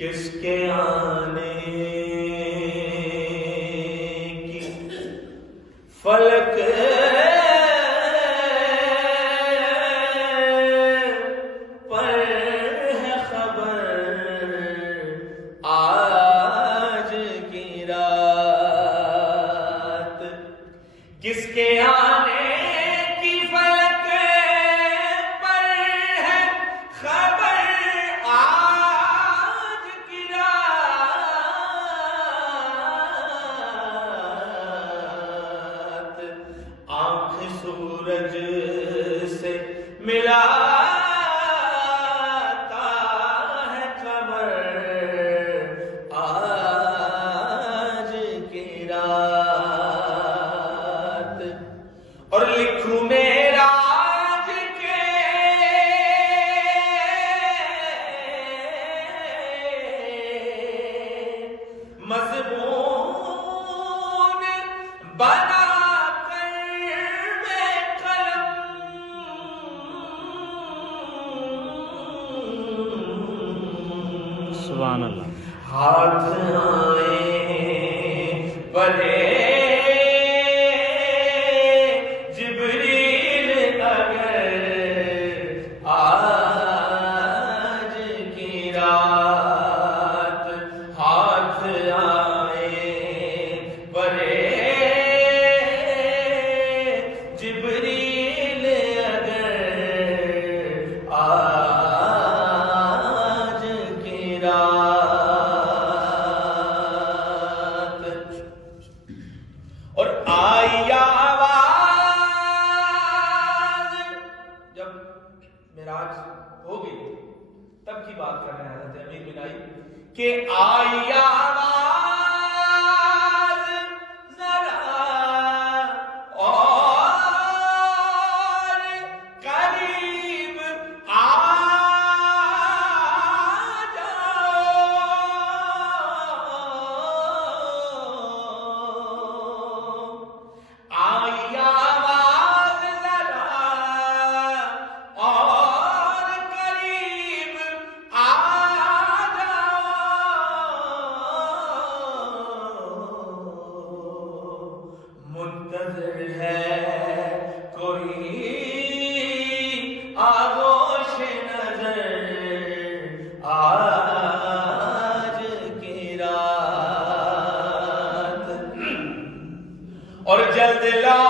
کس کے آنے کی فلک پر ہے خبر آج کی رات، کس کے آنے کی فلک پر ہے خبر آج کی رات، آنکھ سورج سے ملاتا ہے خبر آج کی رات، اور لکھوں میرا آج کے مضمون بنا کر میں قلم سبحان اللہ ہاتھ آئے بڑھے جبریل اگر آج کی رات، ہاتھ آئے بڑھے جبریل اگر آج کی رات، اور آئی آواز جب معراج ہو گئی تب کی بات کر رہے ہیں حضرت امیر بن آئی کہ آئی آواز ذرا اور قریب آ آئی آواز ذرا اور قریب آ جاؤ، منتظر ہے کوئی آغوش نظر آج کی رات، اور جلد لا